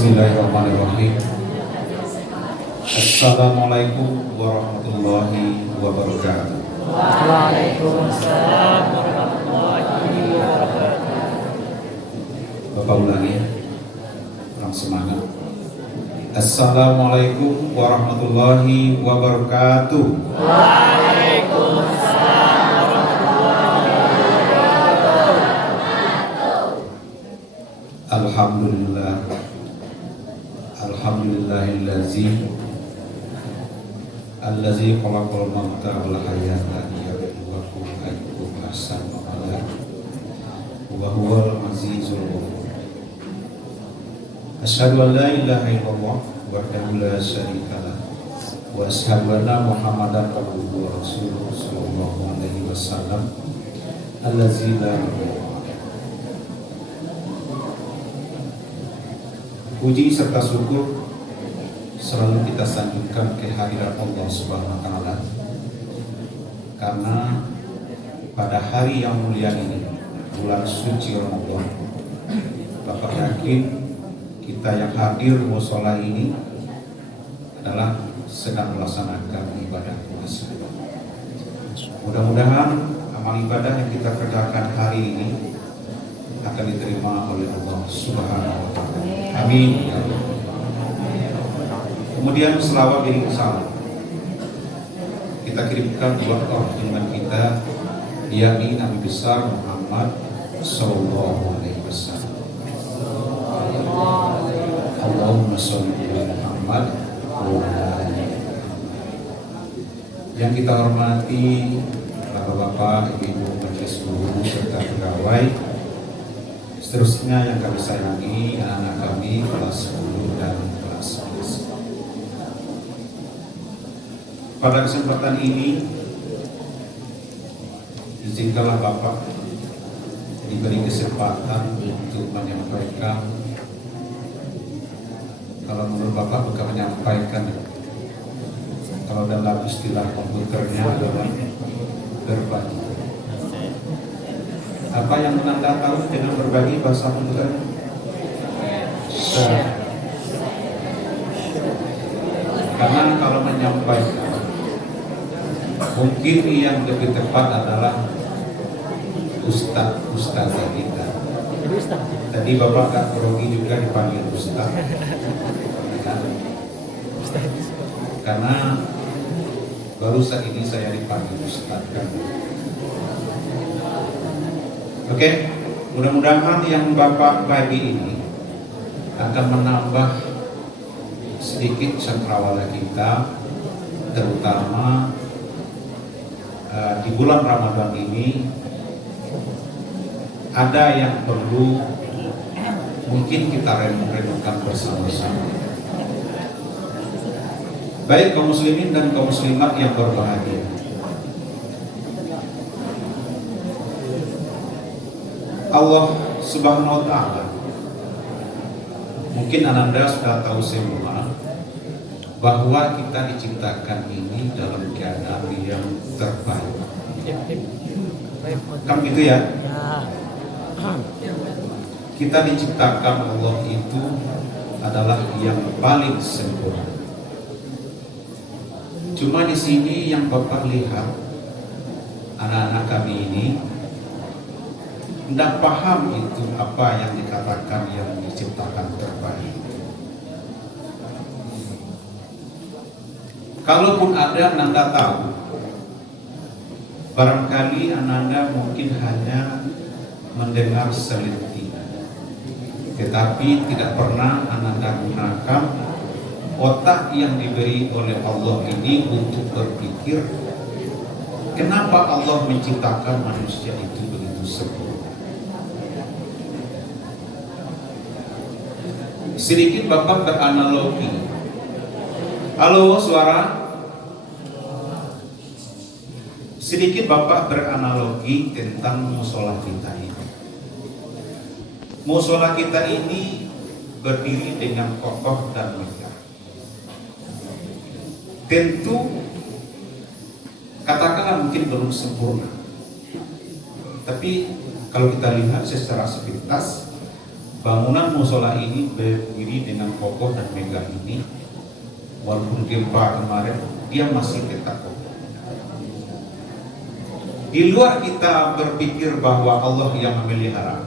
Bismillahirrahmanirrahim. Assalamualaikum warahmatullahi wabarakatuh. Waalaikumsalam warahmatullahi wabarakatuh. Bapak ulangi, kurang semangat. Assalamualaikum warahmatullahi wabarakatuh. Waalaikumsalam warahmatullahi wabarakatuh. Alhamdulillah. Alhamdulillahillazi khalaqal mauta wal hayata liyabluwakum ayyukum ahsanu amala wa huwal azizul ghafur. Asyhadu an la ilaha illallah wahdahu la syarika lah wa asyhadu anna Muhammadan abduhu wa rasuluhu sallallahu alaihi wasallam allazi la ilaha illallah. Puji serta syukur selalu kita sanjungkan kehadiran Allah Subhanahu wa taala. Karena pada hari yang mulia ini, bulan suci Ramadan, Bapak yakin kita yang hadir mushola ini adalah sedang melaksanakan ibadah puasa. Mudah-mudahan amal ibadah yang kita kerjakan hari ini akan diterima oleh Allah Subhanahu wa taala. Amin ya Allah. Kemudian selawat kirim salam kita kirimkan buat orang iman kita, yakni Nabi besar Muhammad sallallahu alaihi wasallam. Allahumma sholli ala Muhammad wa ala ali Muhammad. Yang kita hormati Bapak-bapak, Ibu-ibu, majelis guru serta pegawai, seterusnya yang kami sayangi anak-anak kami kelas 10 dan kelas 11. Pada kesempatan ini izinkanlah Bapak diberi kesempatan untuk menyampaikan, kalau menurut Bapak bukan menyampaikan, kalau dalam istilah komputernya adalah berbagi. Apa yang Anda tahu dengan berbagi bahasa komputer? Karena kalau menyampaikan, mungkin yang lebih tepat adalah ustazah kita. Tadi Bapak Kak Rogi juga dipanggil ustaz. Karena baru saat ini saya dipanggil ustaz kan. Oke, mudah-mudahan yang Bapak bagi ini akan menambah sedikit cakrawala kita, terutama di bulan Ramadan ini ada yang perlu mungkin kita renungkan bersama-sama. Baik kaum muslimin dan kaum muslimat yang berbahagia. Allah Subhanahu wa taala, mungkin Ananda sudah tahu semua bahwa kita diciptakan ini dalam keadaan yang terbaik. Kan gitu ya? Kita diciptakan Allah itu adalah yang paling sempurna. Cuma di sini yang Bapak lihat, anak-anak kami ini tidak paham itu apa yang dikatakan yang diciptakan terbaik. Kalaupun ada Anda tahu, barangkali Anda mungkin hanya mendengar selentingan, tetapi tidak pernah Anda gunakan otak yang diberi oleh Allah ini untuk berpikir kenapa Allah menciptakan manusia itu begitu sempurna. Sedikit Bapak beranalogi. Halo suara. Sedikit Bapak beranalogi tentang musola kita ini. Musola kita ini berdiri dengan kokoh dan megah. Tentu katakanlah mungkin belum sempurna, tapi kalau kita lihat secara sepintas bangunan musola ini berdiri dengan kokoh dan megah ini, walaupun gempa kemarin dia masih tetap kokoh. Di luar kita berpikir bahwa Allah yang memelihara,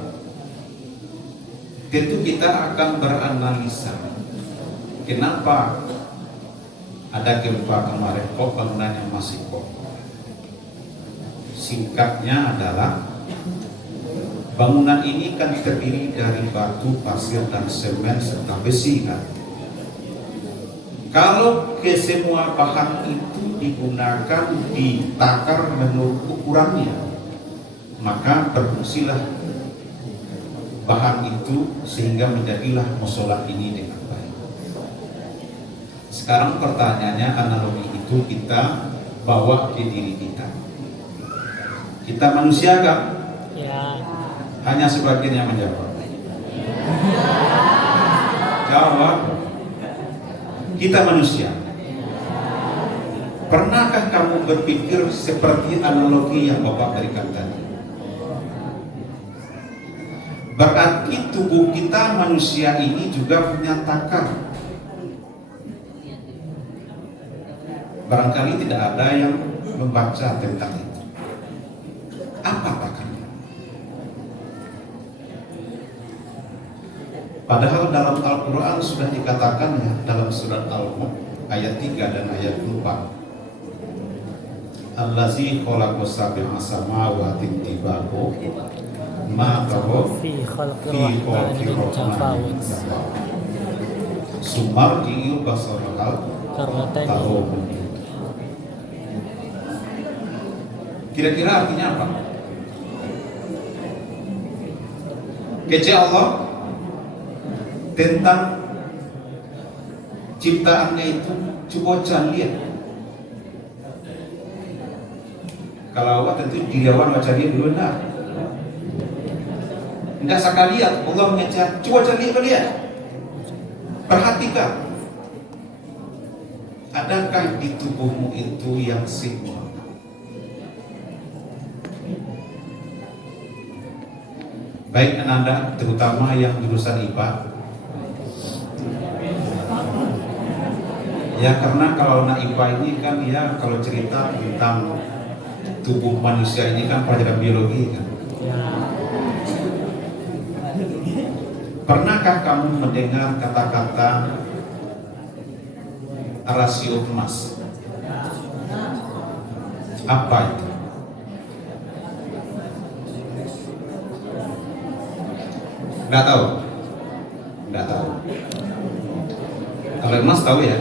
tentu kita akan beranalisa kenapa ada gempa kemarin kok bangunannya masih kokoh. Singkatnya adalah bangunan ini kan terdiri dari batu, pasir, dan semen serta besi kan. Kalau ke semua bahan itu digunakan ditakar menurut ukurannya, maka berfungsilah bahan itu sehingga menjadilah musola ini dengan baik. Sekarang pertanyaannya, analogi itu kita bawa ke diri kita. Kita manusia kan? Ya. Hanya sebagian yang menjawab. Jawab. Kita manusia. Pernahkah kamu berpikir seperti analogi yang Bapak berikan tadi? Berarti tubuh kita manusia ini juga punya takar. Barangkali tidak ada yang membaca tentang itu. Apa takarnya? Padahal dalam Al-Quran sudah dikatakan ya, dalam surat Al-Mulk ayat 3 dan ayat 4. Allazi khalaqa sab'a samawati tibaqa ma tara Fi khalqi fi rahmani min tafawut. Sumarji'il basara Karwatani. tahu. Kira-kira artinya apa? Kece Allah tentang ciptaannya itu, coba jangan lihat. Kalau Allah tentu diriawan baca dia dulu nah. Enggak sakal lihat, Allah mengejar, coba jangan lihat. Perhatikan. Adakah di tubuhmu itu yang semua? Baik Anda, terutama yang jurusan IPA. Ya karena kalau anak IPA ini kan ya kalau cerita tentang tubuh manusia ini kan pelajaran biologi kan. Pernahkah kamu mendengar kata-kata rasio emas? Apa itu? Nggak tahu? Nggak tahu. Kalau emas tahu ya?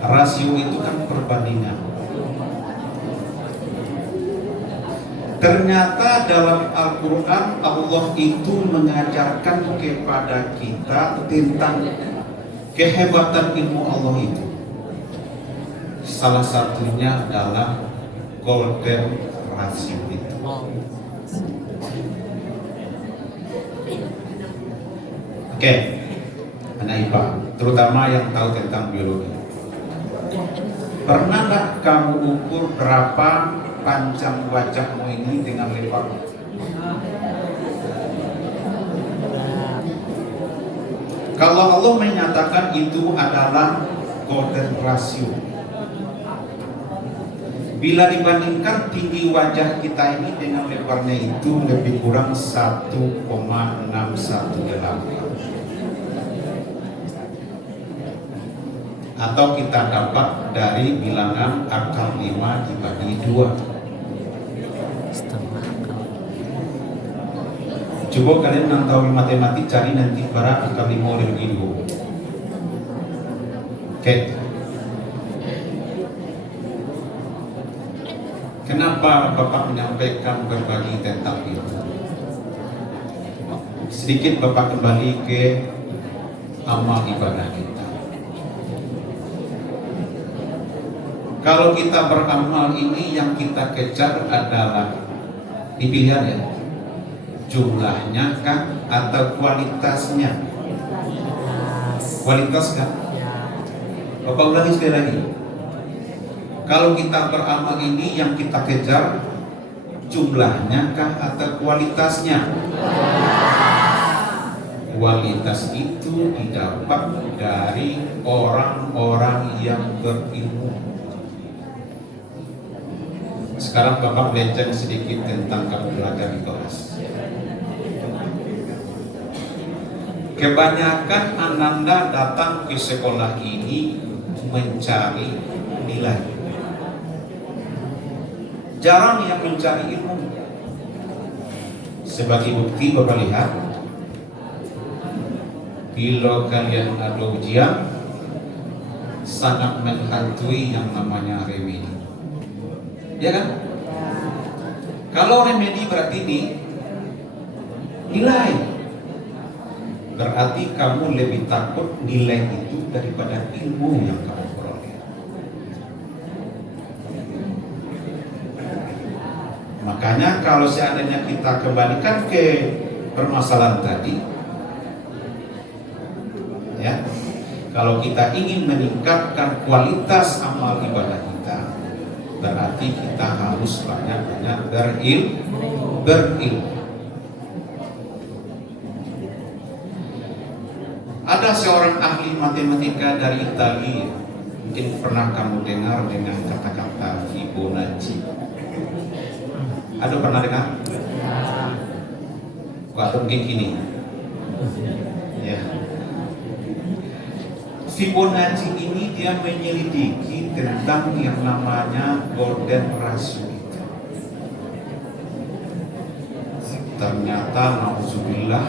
Rasio itu kan perbandingan. Ternyata dalam Al-Quran Allah itu mengajarkan kepada kita tentang kehebatan ilmu Allah itu. Salah satunya adalah golden ratio itu. Oke, anak IPA, terutama yang tahu tentang biologi. Pernahkah kamu ukur berapa panjang wajahmu ini dengan lebarmu? Kalau Allah menyatakan itu adalah golden ratio, bila dibandingkan tinggi wajah kita ini dengan lebarnya itu lebih kurang 1,618. Atau kita dapat dari bilangan akar 5 dibagi 2. Coba kalian yang tahu matematik cari nanti para akar 5 dibagi 2. Oke. Kenapa Bapak menyampaikan berbagi tentang itu? Sedikit Bapak kembali ke amal ibadah kita. Kalau kita beramal ini yang kita kejar adalah dipilihan ya, jumlahnya kan atau kualitasnya? Kualitas kan? Bapak ulangi sekali lagi. Kalau kita beramal ini yang kita kejar jumlahnya kah atau kualitasnya? kualitas itu didapat dari orang-orang yang berilmu. Sekarang Bapak melenceng sedikit tentang kamu belajar di kelas. Kebanyakan Ananda datang ke sekolah ini mencari nilai. Jarang yang mencari ilmu. Sebagai bukti Bapak lihat, bila kalian ada ujian, sangat menghantui yang namanya remedi. Ya kan? Kalau remedi berarti ini nilai. Berarti kamu lebih takut nilai itu daripada ilmu yang kamu peroleh. Makanya kalau seandainya kita kembalikan ke permasalahan tadi, ya, kalau kita ingin meningkatkan kualitas amal ibadah kita, berarti kita harus banyak-banyak berilmu. Ada seorang ahli matematika dari Italia, mungkin pernah kamu dengar dengan kata-kata Fibonacci. Ada pernah dengar? Kok mungkin gini, ya. Fibonacci ini dia menyelidiki tentang yang namanya golden ratio. Ternyata nauzubillah,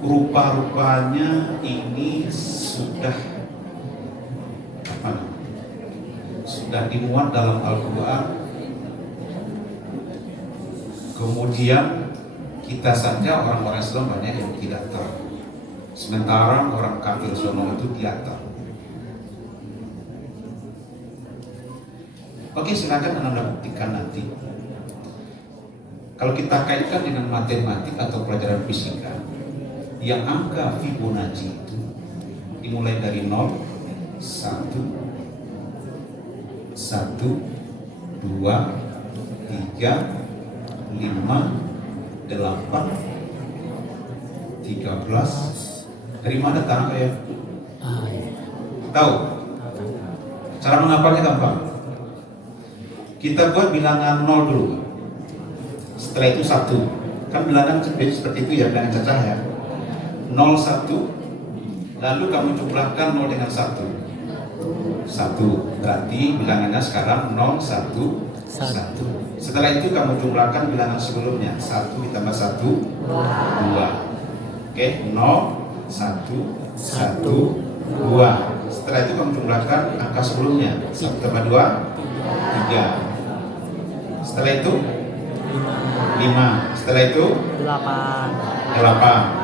rupa-rupanya ini sudah dimuat dalam Al-Quran. Kemudian kita saja orang-orang Islam banyak yang tidak tahu, sementara orang kafir sono itu tidak tahu. Oke, silakan Anda buktikan nanti. Kalau kita kaitkan dengan matematik atau pelajaran fisika, yang angka Fibonacci itu dimulai dari 0, 1, 2, 3, 5, 8, 13. Dari mana datang ya? Tahu? Cara menghafalnya gampang. Kita buat bilangan 0 dulu. Setelah itu 1. Kan bilangan seperti itu ya, bilangan cacah ya. 0, 1. Lalu kamu jumlahkan 0 dengan 1. 1. Berarti bilangannya sekarang 0, 1, 1. Setelah itu kamu jumlahkan bilangan sebelumnya. 1 ditambah 1, 2. Oke, 0, 1, 1, 2. Setelah itu kamu jumlahkan angka sebelumnya. 1 tambah 2, 3. Setelah itu 5. Setelah itu 8.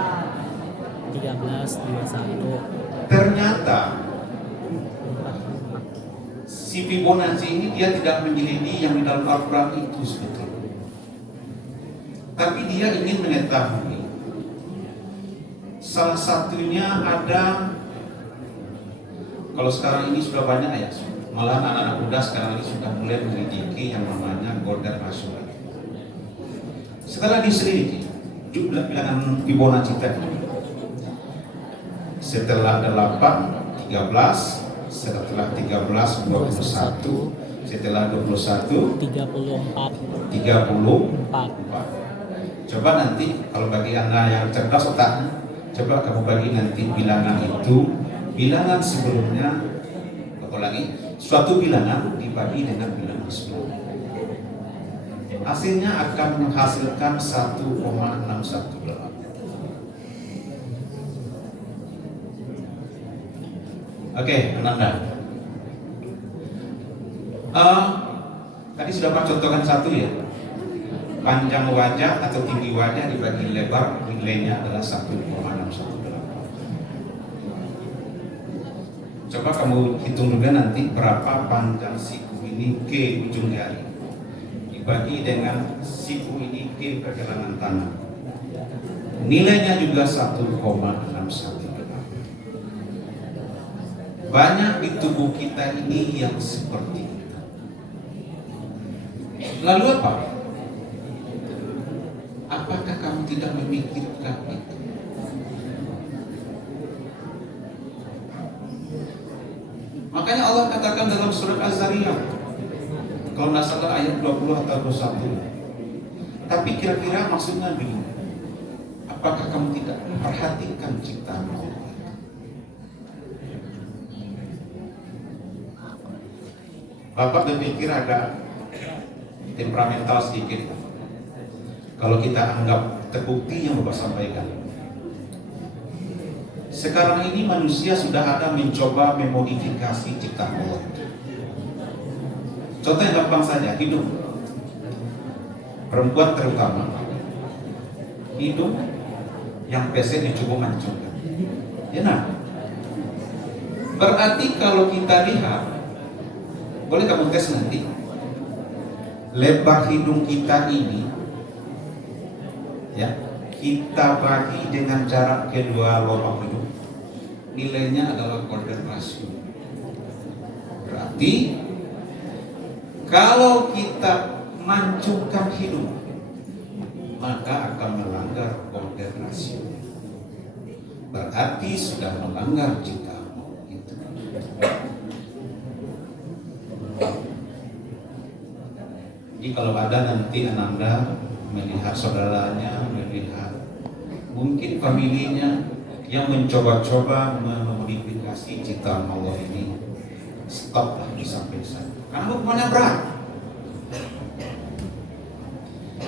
13, 21. Ternyata si Fibonacci ini dia tidak menyelidiki yang di dalam Al-Quran itu sebetulnya, tapi dia ingin mengetahui. Salah satunya ada, kalau sekarang ini sudah banyak ya, malahan anak-anak muda sekarang ini sudah mulai menyelidiki yang namanya golden ratio. Setelah diselidiki jumlah bilangan Fibonacci tadi, setelah 8, 13, setelah 13, 21, setelah 21, 34. Coba nanti kalau bagi Anda yang cerdas otaknya, coba kamu bagi nanti bilangan itu, bilangan sebelumnya, apalagi suatu bilangan dibagi dengan bilangan sebelumnya, hasilnya akan menghasilkan 1,618. Oke, Ananda. Tadi sudah Pak contohkan satu ya. Panjang wajah atau tinggi wajah dibagi lebar, nilainya adalah 1,618. Coba kamu hitung juga nanti berapa panjang siku ini ke ujung jari dibagi dengan siku ini ke pergelangan tangan. Nilainya juga 1,618. Banyak di tubuh kita ini yang seperti itu. Lalu apa? Apakah kamu tidak memikirkan itu? Makanya Allah katakan dalam surat Az-Zariyat, kalau nggak salah ayat 20 atau 21. Tapi kira-kira maksudnya begini, apakah kamu tidak memperhatikan ciptaan Allah? Bapak berpikir agak temperamental sedikit. Kalau kita anggap terbukti yang Bapak sampaikan. Sekarang ini manusia sudah ada mencoba memodifikasi ciptaan Allah. Contoh yang gampang saja, hidung. Perempuan terutama, hidung yang pesek dicoba mancungkan. Ya nah. Berarti kalau kita lihat, boleh kamu tes nanti, lebar hidung kita ini, ya, kita bagi dengan jarak kedua lubang hidung, nilainya adalah golden ratio. Berarti kalau kita mancungkan hidung, maka akan melanggar golden ratio. Berarti sudah melanggar ciptaan itu. Jadi kalau ada nanti Ananda melihat saudaranya, melihat mungkin familinya yang mencoba-coba memodifikasi ciptaan Allah ini, stoplah di samping sana. Karena hukumannya berat.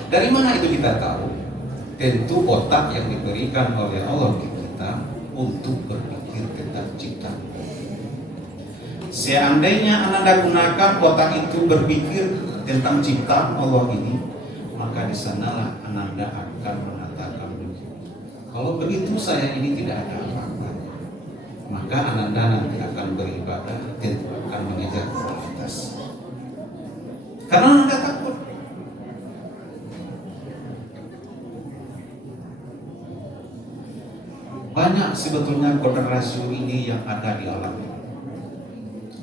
Dari mana itu kita tahu? Tentu otak yang diberikan oleh Allah ke kita untuk berpikir tentang ciptaan. Seandainya Ananda gunakan otak itu berpikir tentang ciptaan Allah ini, maka di sanalah Ananda akan mengatakan begini, kalau begitu saya ini tidak ada apa-apanya. Maka Ananda nanti akan beribadah dan akan mengejar kualitas. Karena Ananda takut. Banyak sebetulnya golden ratio ini yang ada di alam ini.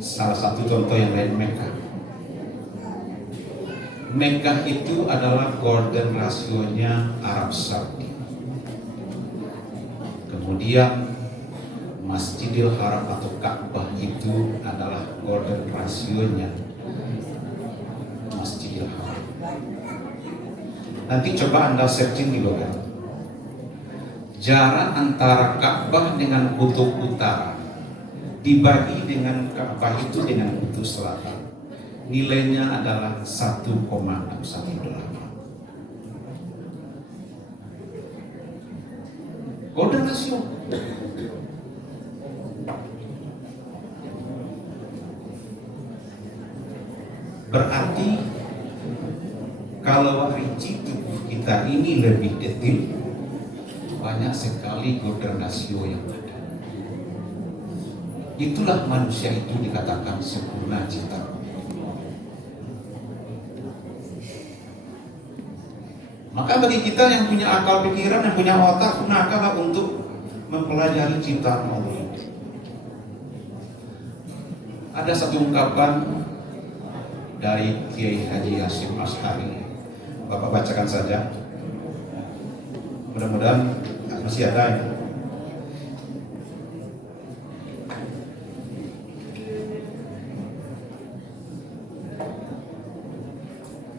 Salah satu contoh yang lain Mekah. Mekah itu adalah golden rasionya Arab Saudi. Kemudian Masjidil Haram atau Ka'bah itu adalah golden rasionya Masjidil Haram. Nanti coba Anda searching di Google. Jarak antara Ka'bah dengan kutub utara dibagi dengan Ka'bah itu dengan kutub selatan, nilainya adalah 1,68. Golden ratio. Berarti kalau rinci tubuh kita ini lebih detail, banyak sekali golden ratio yang ada. Itulah manusia itu dikatakan sempurna ciptaan. Maka bagi kita yang punya akal pikiran, yang punya otak, gunakanlah untuk mempelajari ciptaan Allah. Ada satu ungkapan dari Kiai Haji Hasyim Asy'ari, Bapak bacakan saja. Mudah-mudahan masih ada ya.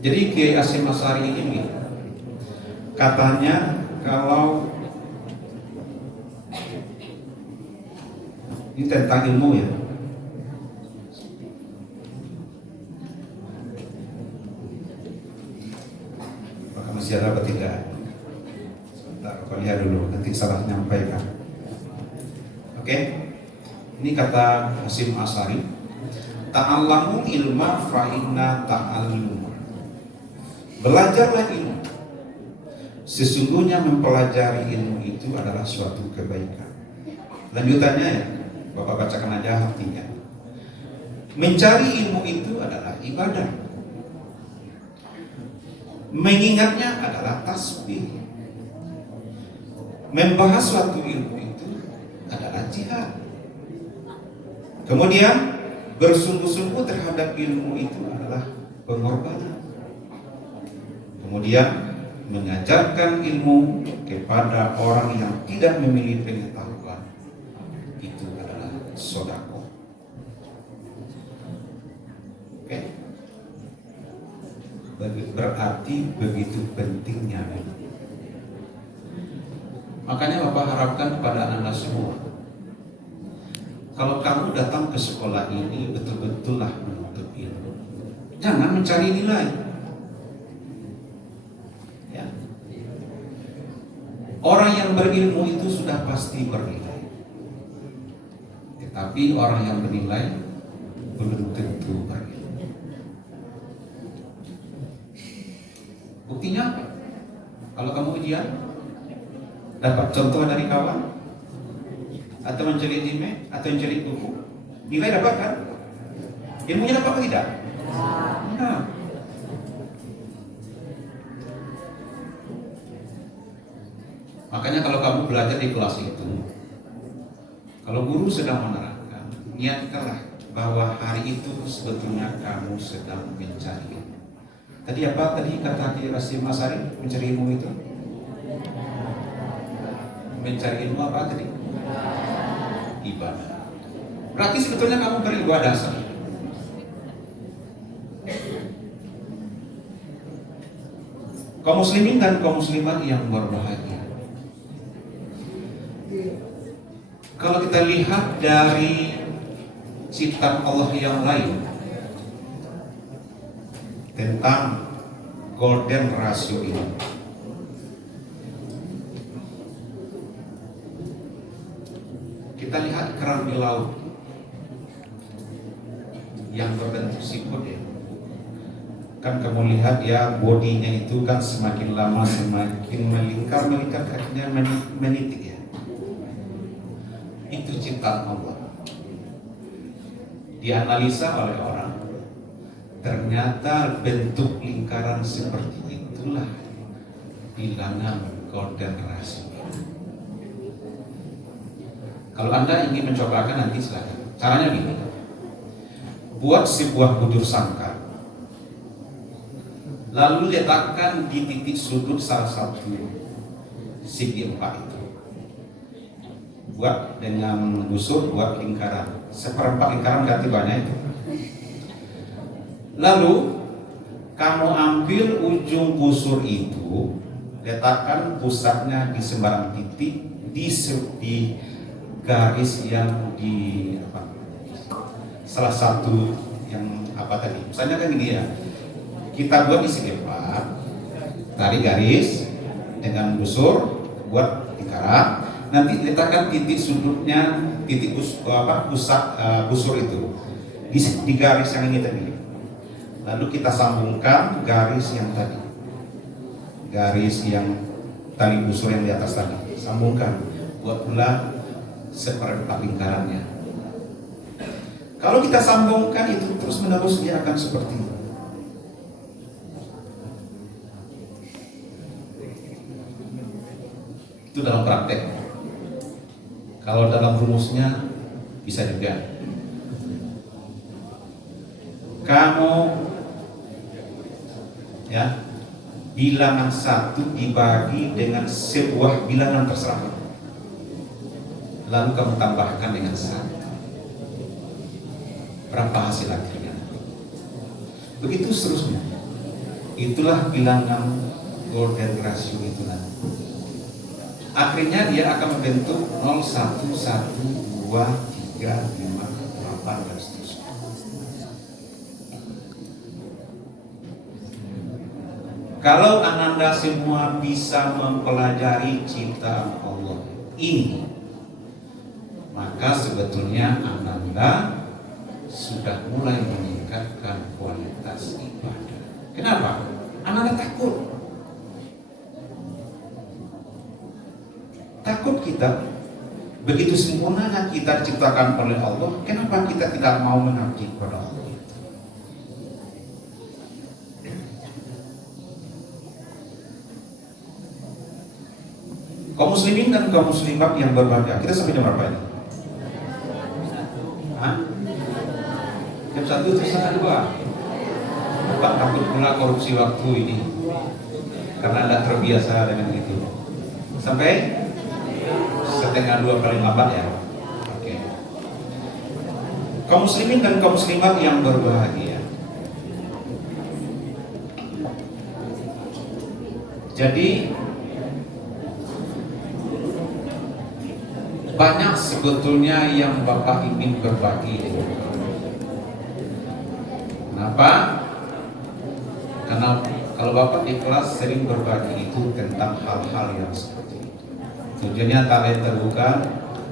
Jadi Kiai Hasyim Asy'ari ini katanya kalau ini tentang ilmu ya. Apakah masih ada atau tidak? Kita lihat dulu, nanti salah nyampaikan. Oke, ini kata Hasyim Asy'ari, ta'allamu ilma fa inna ta'alluma. Belajarlah ilmu. Sesungguhnya mempelajari ilmu itu adalah suatu kebaikan. Lanjutannya ya, Bapak bacakan aja artinya. Mencari ilmu itu adalah ibadah. Mengingatnya adalah tasbih. Membahas suatu ilmu itu adalah jihad. Kemudian bersungguh-sungguh terhadap ilmu itu adalah pengorbanan. Kemudian mengajarkan ilmu kepada orang yang tidak memiliki pengetahuan itu adalah sedekah. berarti begitu pentingnya ilmu. Makanya Bapak harapkan kepada anak-anak semua, kalau kamu datang ke sekolah ini betul-betullah menuntut ilmu. Jangan mencari nilai. Ya. Orang yang berilmu itu sudah pasti bernilai. Tetapi orang yang bernilai belum tentu berilmu. Buktinya apa? Kalau kamu ujian, dapat contoh dari kawan, atau menjelit email, atau menjelit buku, nilai dapat kan? Ilmunya dapat atau tidak? Nah. Makanya kalau kamu belajar di kelas itu, kalau guru sedang menerangkan, niatkanlah bahwa hari itu sebetulnya kamu sedang mencari ilmu. Tadi apa? Tadi kata Ki Rasim Masari, mencari ilmu itu? Mencari ilmu apa tadi? Ibadah. Berarti sebetulnya kamu beribadah saja. Kaum muslimin dan kaum muslimat yang berbahagia, kalau kita lihat dari ciptaan Allah yang lain tentang golden ratio ini, kita lihat kerang di laut yang berbentuk siput ya. Kan kamu lihat ya, bodinya itu kan semakin lama semakin melingkar akhirnya menitik ya. Itu ciptaan Allah. Dianalisa oleh orang, ternyata bentuk lingkaran seperti itulah bilangan golden ratio. Kalau Anda ingin mencobakan nanti silakan. Caranya gini, buat sebuah bujur sangkar, lalu letakkan di titik sudut salah satu segi empat itu. Buat dengan busur, buat lingkaran, seperempat lingkaran ganti banyak itu. Lalu kamu ambil ujung busur itu, letakkan pusatnya di sembarang titik di garis yang di apa, salah satu yang apa tadi. Misalnya kan gini ya, kita buat di segi empat, tarik garis dengan busur, buat lingkaran. Nanti letakkan titik sudutnya, titik pusat busur itu di garis yang ini tadi. Lalu kita sambungkan garis yang tadi, garis yang tali busur yang di atas tadi, sambungkan, buat pula seperempat lingkarannya. Kalau kita sambungkan itu terus menerus, dia akan seperti itu. Itu dalam praktek. Kalau dalam rumusnya bisa juga. Kamu ya, bilangan satu dibagi dengan sebuah bilangan terserah, lalu kamu tambahkan dengan satu, berapa hasil akhirnya? Begitu seterusnya. Itulah bilangan golden ratio itu nanti. Akhirnya dia akan membentuk 0, 1, 1, 2, 3, 5, 8 dan seterusnya. Kalau Ananda semua bisa mempelajari ciptaan Allah ini, maka sebetulnya Ananda sudah mulai meningkatkan kualitas ibadah. Kenapa? Ananda takut. Takut kita, begitu sempurnanya kita diciptakan oleh Allah, kenapa kita tidak mau mengabdi kepada Allah? Kaum muslimin dan kaum muslimat yang berbahagia, kita sampai jam berapa ini? Jam 1 terus setengah 2. Pak takut pula korupsi waktu ini, karena Anda terbiasa dengan itu. Sampai setengah 2 paling lambat ya. Oke. Kaum muslimin dan kaum muslimat yang berbahagia, Jadi banyak sebetulnya yang Bapak ingin berbagi. Kenapa? Karena kalau Bapak di kelas sering berbagi itu tentang hal-hal yang seperti itu. Tujuannya talent terbuka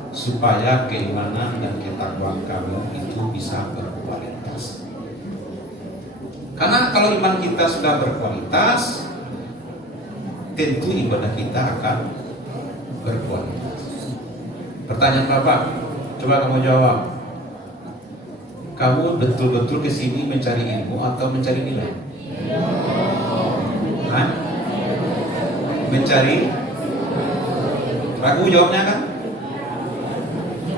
supaya keimanan dan ketakwaan kamu itu bisa berkualitas. Karena kalau iman kita sudah berkualitas, tentu ibadah kita akan berkualitas. Pertanyaan Bapak, coba kamu jawab. Kamu betul-betul kesini mencari ilmu atau mencari nilai? Hah? Mencari? Ragu jawabnya kan?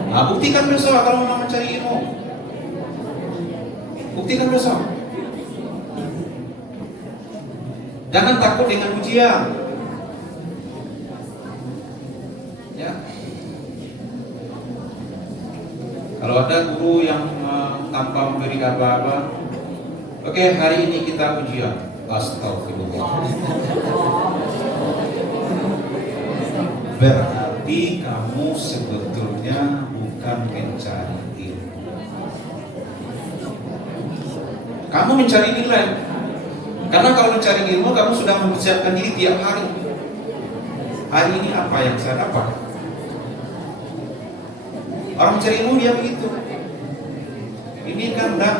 Nah, buktikan besok kalau mau mencari ilmu. Buktikan besok. Jangan takut dengan ujian. Ya. Kalau ada guru yang tanpa memberi apa-apa, oke, hari ini kita ujian. Astagfirullah. Berarti kamu sebetulnya bukan mencari ilmu. Kamu mencari nilai. Karena kalau mencari ilmu, kamu sudah mempersiapkan diri tiap hari. Hari ini apa yang saya dapat? Orang mencari ilmu dia begitu. Ini kan enggak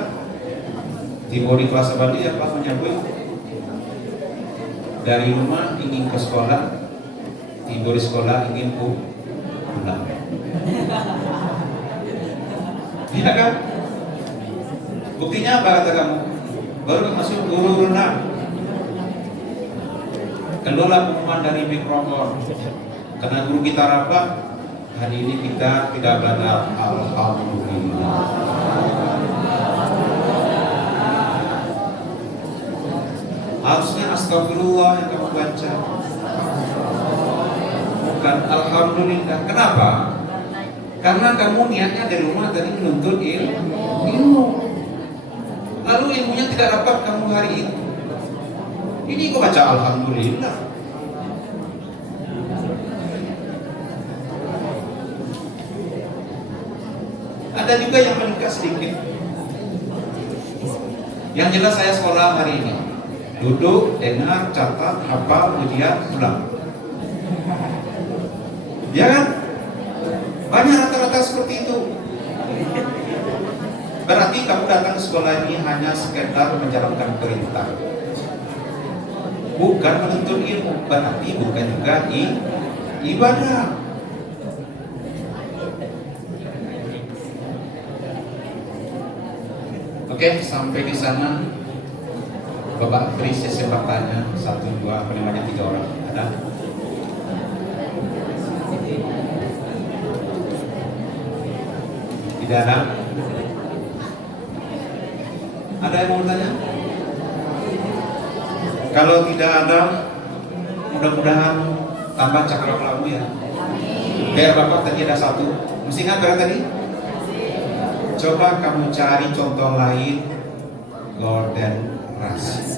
tiba di kelas abadi ya Pak menyambut dari rumah ingin ke sekolah, tiba di sekolah ingin pulang. Iya kan? Buktinya apa kata kamu? Baru masuk guru renang. Keluarlah pengumuman dari mikrofon. Karena guru kita rapat, hari ini kita tidak belajar. Alhamdulillah. Harusnya astagfirullah yang kamu baca, bukan alhamdulillah. Kenapa? Karena kamu niatnya dari rumah tadi menuntut ilmu. Lalu ilmunya tidak dapat kamu hari ini. Ini kok baca alhamdulillah. Ada juga yang meningkat sedikit. Yang jelas saya sekolah hari ini. Duduk, dengar, catat, hafal, ujian, pulang. Ya kan? Banyak rata-rata seperti itu. Berarti kamu datang ke sekolah ini hanya sekedar menjalankan perintah, bukan menuntut ilmu. Berarti bukan juga ibadah. Oke, sampai di sana. Bapak beri sesi tanya 1, 2, paling 3 orang. Ada? Tidak ada? Ada yang mau bertanya? Kalau tidak ada, mudah-mudahan tambah cakra kelamu ya. Biar Bapak tadi ada 1. Mesti ingat berapa tadi? Coba kamu cari contoh lain golden rush.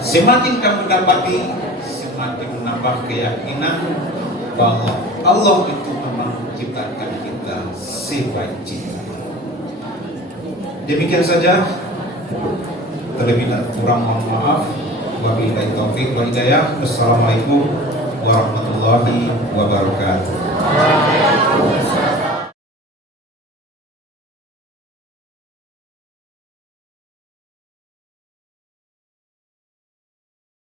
Semakin kamu dapati, semakin menambah keyakinan bahwa Allah itu memang menciptakan kita sebaik ciptaan. Demikian saja. Terlebih dan kurang mohon maaf. Wabillahi taufiq wal hidayah. Assalamualaikum warahmatullahi wabarakatuh.